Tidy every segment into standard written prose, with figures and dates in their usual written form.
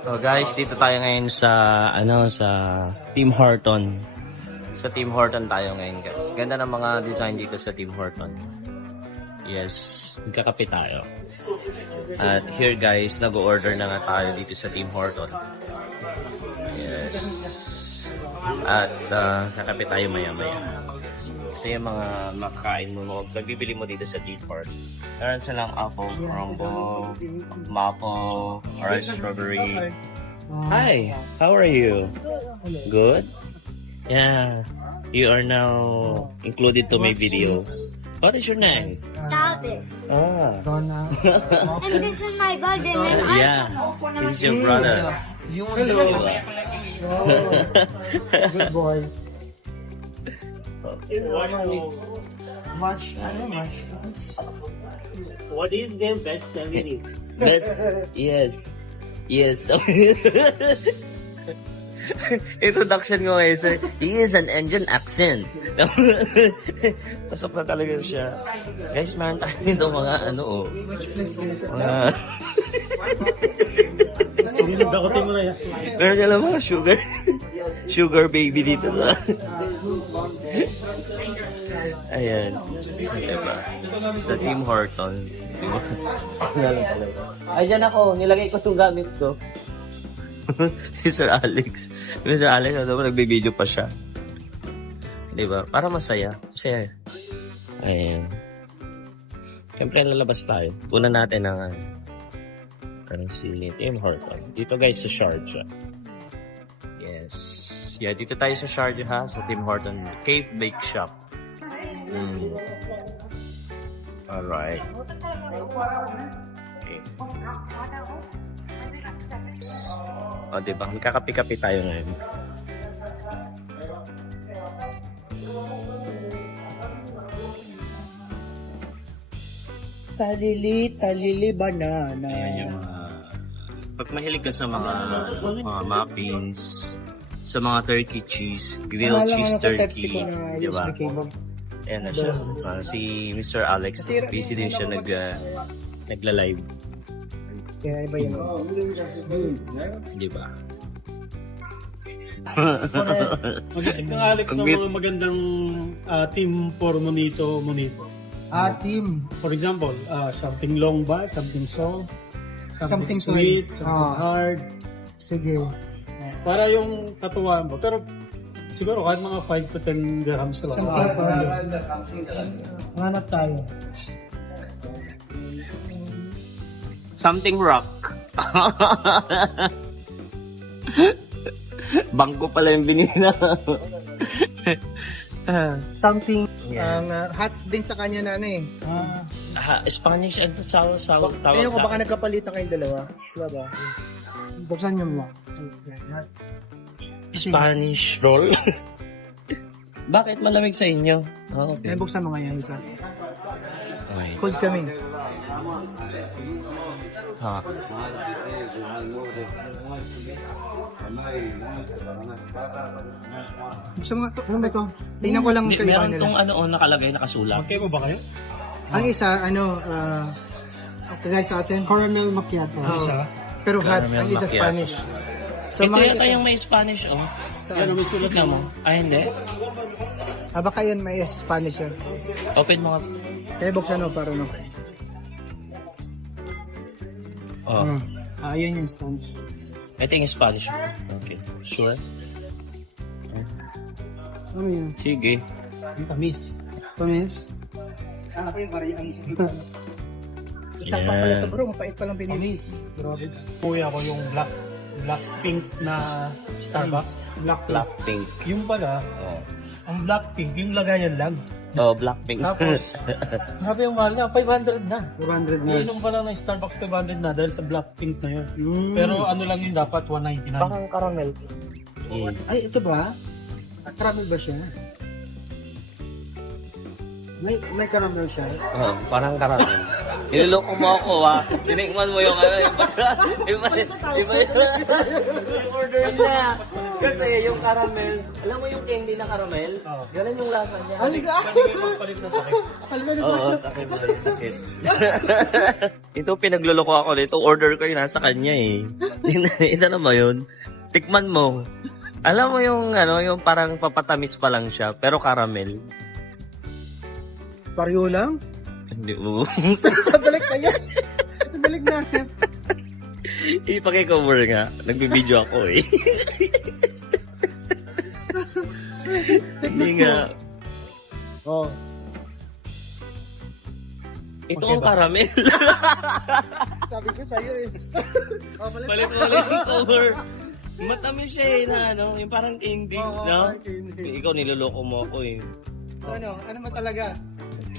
So guys, dito tayo ngayon sa sa Tim Horton. Sa Tim Horton tayo ngayon, guys. Ganda ng mga design dito sa Tim Horton. Yes, magkakape tayo. At here guys, nag-order na nga tayo dito sa Tim Horton. Yes. At kakape tayo maya-maya. Kasi yung mga makakain mo, nagbibili mo dito sa Tim Horton. Meron silang apple, crumble, maple, orange strawberry. Hi, how are you? Good? Yeah, you are now included to my video. What is your name? Travis. Ah. And this is my brother name. Yeah, this is your brother. Good boy. Much. What is their best selling? Best, yes. Yes. Introduction ko ngayon, sir. He is an Indian accent. Pasok na talaga siya. Guys, meron tayo dito mga Dakotin mo na yan. meron sila mga sugar baby dito. Ayan. Diba? Sa Tim Horton. Diba? Ayan ako, nilagay ko itong gamit ko. Si Sir Alex. Sir Alex, nagbibideo pa siya. Diba? Para masaya. Masaya. Ayan. Siyempre, lalabas tayo. Una natin ang si Tim Horton. Dito guys, sa Sharjah. Yes. Yeah, dito tayo sa Sharjah ha, sa Tim Horton Cave Bake Shop. Alright. Okay. O, diba? Magkakapi-kapi tayo ngayon. Talili banana. Ayan yung pag mahilig ka sa mga muffins, sa mga turkey cheese, grilled cheese turkey, diba? Ayan na siya. Si Mr. Alex, busy din siya nagla-live. Kaya iba yun. Diba? Mag-isip ng Alex ng mga magandang team for Monito. Team. For example, something long ba? Something soft? Something Something sweet? Something hard? Sige. Para yung katuwaan mo. Pero siguro kahit mga 5 to 10 grams lang. Hanap tayo. Something rock. Bangko pala yung binila. Something. Hot din sa kanya na Spanish and tawag Ngayon ko sa baka nagkapalitan kayong dalawa. Diba ba? Buksan nyo mo. Spanish roll. Bakit malamig sa inyo? Oh, okay. Buksan mo ngayon isa. Okay. Cold kami. Ha. Buksan mo nga ito. Ano ba ito? Tingnan ko lang kayo Meron nila. tong nakalagay, nakasulat. Okay mo ba kayo? Ang isa, kagaya sa atin, caramel macchiato. Isa? Pero hot, Caramel ang isa macchiato. Spanish. So, Ito yata yung may Spanish, oh. Yan, may sulat Tignan mo. Hindi. baka yan may Spanish yan. Open mo nga. Kaya buksan mo para no. Oh. Yun yung Spanish. Ito yung Spanish. Okay. Sure? Ano yun? Sige. Ang tamis. Tamis? Tapa pala ito bro, mapait palang pinili. Grabe. Kuya ko yung black pink na Starbucks. Black pink. Yung pala, Oh. ang black pink, yung lagayan lang. Oh, black pink. Tapos, grabe yung mahal na, 500 na. 400 na. Iinom pa lang ng Starbucks 500 na dahil sa black pink na yun. Pero ano lang yun dapat, 199. Parang caramel. Ay, ito ba? Caramel ba siya? May caramel siya? Oh, parang caramel. Niloloko mo ako, ha? Tinikman mo yung ano, iba yung order niya. Kasi yung caramel, alam mo yung candy na caramel? Ganun yung lasa niya. Halika! Magpalit na sakit. Halika na Oo, sakit. Ito pinagluloko ako nito. Order ko yung nasa kanya eh. Ito na ba yun? Tikman mo. Alam mo yung ano, yung parang papatamis pa lang siya, pero caramel. Pareho lang? Hindi mo. Balik kayo. Balik natin. Ipaki-cover nga. Nagbibideo ako eh. Hindi nga. Oh. Ito ang caramel. Sabi ko sa'yo eh. Oh, Palit yung cover. Matamis siya eh na ano, yung parang candy, Oo, no? parang candy. Ikaw niloloko mo ako eh. So ano? Ano mo talaga?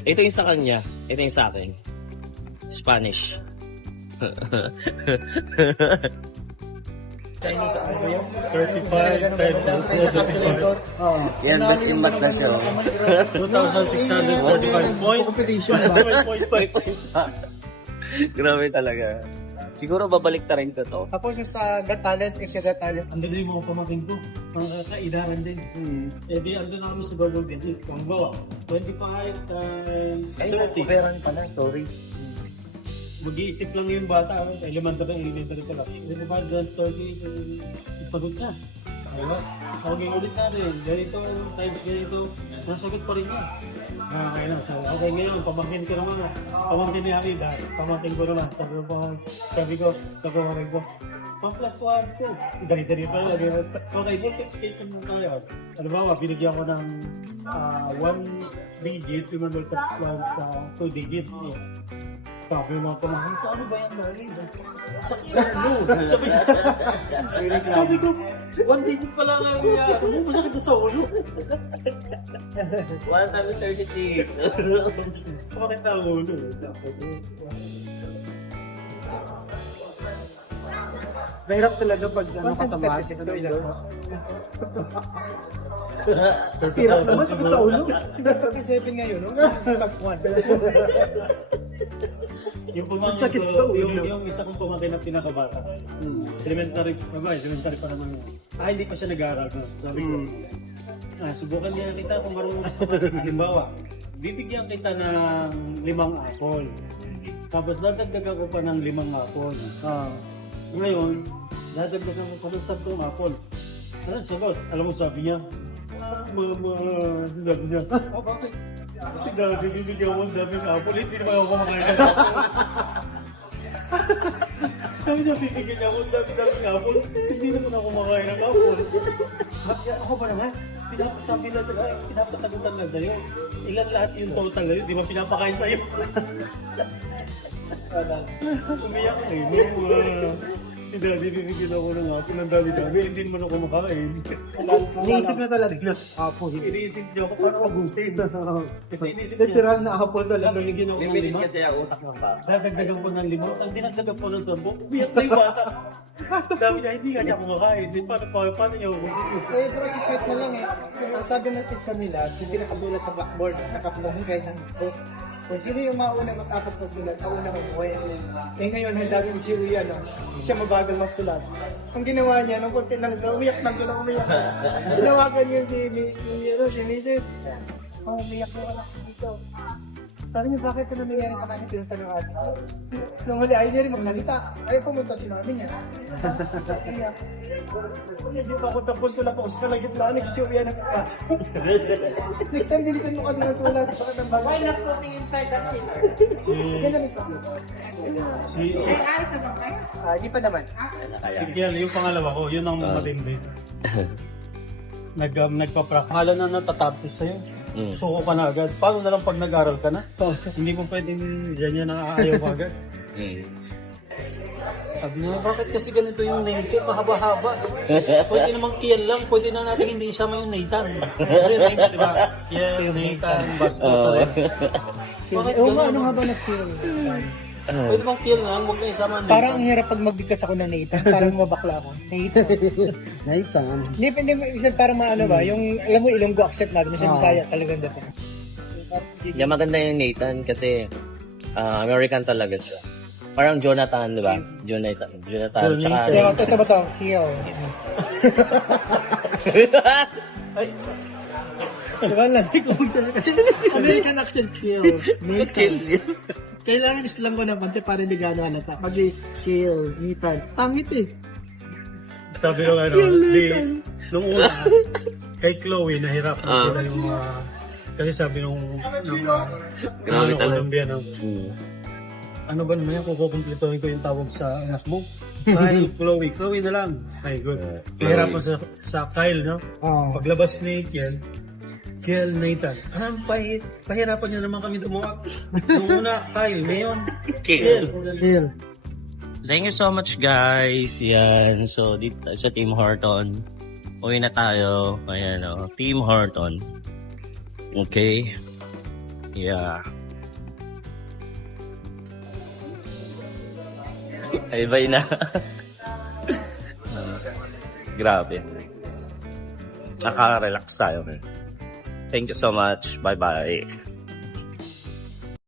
Ito yung sa kanya, ito yung sa akin. Spanish. Chinese ano ba yun? 35 times Sa calculator. Oo. Yan, best in math na siya. 2,645 point. Competition ba? Grabe talaga. Siguro babalik ta rin ko to. Tapos yung sa Got Talent, extra Got Talent. Ang dali mo pamakin ko. Ang kaidaran din. Eh di, ando na kami sa Golden Digit. Kung bawa, 25 times 30. pala, sorry. Mag-iisip lang yung bata. Elementary pa lang. Diba, 30, ipagod na. Diba? Okay, ulit natin. Ganito, times ganito. Nasagot pa rin yan. Okay na. Okay, ngayon, pamangkin ko naman. Pamangkin ni Hamid. Pamangkin ko naman. Sabi ko, pamangkin ko. 1 plus 1 ko. Dari-dari pa lang. Okay, multiplication mo tayo. Ano ba, binigyan ko ng 1 digit, remember that was 2 digits. Sabi mo ako naman, ano ba yan, Lali? Sakit sa ulo. Sabi ko, 1 digit pa lang ang ano mo, masakit na sa ulo. 1 times 36. Sakit na ulo. Mahirap talaga pag ano ka sa math. Hirap naman, sakit sa ulo. 37 ngayon, no? Plus 1. Yung pumangkin Sakit ko, sa ulo. yung isa kong pumangkin na pinakabata. Elementary pa naman yun. Hindi pa siya nag-aaral. Sabi ko, subukan niya kita kung marunong gusto ka. Halimbawa, bibigyan kita ng 5 apple. Tapos dadagdagan ko pa ng 5 apple. Ngayon, dadagdagan ko pa ng 10 apple. Ano sagot? Alam mo sabi niya, sabi niya, bakit? Kasi dati bibigyan mo sa daming apple, hindi naman ako kumakain ng apple. Sabi niya, bibigyan niya ako ng daming apple, hindi naman ako kumakain ng apple. Sabi niya, ako ba naman? Pinapasagutan lang sa'yo. Ilan lahat yung total na yun, di ba pinapakain sa'yo? Umiyak ko eh. Si Daddy, binigyan ako ng apple ng dami-dami, hindi naman ako kumakain. Iniisip na talaga na apple. Iniisip niya ako paano abusin. Kasi iniisip niya, Literal na apple talaga. bibigyan ako ng Bibilin 5. kasi ang utak ng bata. Dadagdagan ko ng 5. Ang dinagdagan po ng 10. Umiyak na yung bata. Sabi niya, hindi nga niya kumakain. Paano niya ubusin? Eh, pero si Sweet na lang eh. Ang sabi ng teacher nila, hindi nakabulat sa blackboard, nakabulat ng book. Kung sino yung mauna mag-apat magsulat, mauna mag-uwi. Eh ngayon, ang dami si Uya, no? Siya mabagal magsulat. Ang ginawa niya, nung konti lang daw, umiyak. Ginawagan niya si Mrs. Oh, umiyak na anak dito. Sabi niya, bakit ito nangyayari sa kanya? Tinatanong ate. Nung huli, ayaw niya rin magsalita. Ayaw pumunta si mami niya. Iyak. Medyo pa ako tapos ko na po. Sa kalagitnaan, nagsiuwian na kapasok. Next time, dilisan mo kami ng sulat. Baka ng bagay. Why not putting inside that chiller? Yan ang isa. Di pa naman. Sige, yung pangalawa ko, yun ang matindi. Nagpa-practice. Hala na natatapos sa'yo. Suko ka na agad. Paano na lang pag nag-aral ka na? Hindi mo pwedeng dyan yan nakaayaw ka agad. Sabi niya, bakit kasi ganito yung name ko? Kahaba-haba. Pwede namang Kian lang. Pwede na natin hindi isama yung Nathan. Kasi name ko, diba? Kian, Nathan, Basco pa rin. Bakit Oo nga, ganun? ano nga ba nag-feel? Pwede bang Kian lang? Huwag na isama ang Parang ang Nathan. hirap pag magbigkas ako ng Nathan. Parang mabakla ako. Nathan. Nathan. Hindi, isang parang maano ba? Yung, alam mo, Ilonggo accept natin. Sa Bisaya, talagang dapat. Yeah, maganda yung Nathan kasi American talaga siya. Parang Jonathan, di ba? Jonathan. Tsaka... Ito ba ito? Kill. Diba lang? Kasi American accent kill. Nathan. Kailangan islang ko naman para hindi gano'n halata. Pag kill, Nathan. Pangit eh. Sabi ko nung una, kay Chloe, nahirapan sila yung mga... Kasi sabi nung Colombian, ano ba naman yan, kukumpletuhin ko yung tawag sa anak mo. Kyle, Chloe na lang. Ay, good. Nahirapan sa Kyle, no? Paglabas ni Kiel Nathan. Pahirapan niya naman kami gumawa. Nung una, Kyle, ngayon, Kiel. Thank you so much, guys. Yan. So, dito sa Team Horton. Uwi na tayo. Ayan, Team Horton. Okay. Yeah. Ay, bye na. Grabe. Nakaka-relax tayo. Thank you so much. Bye-bye.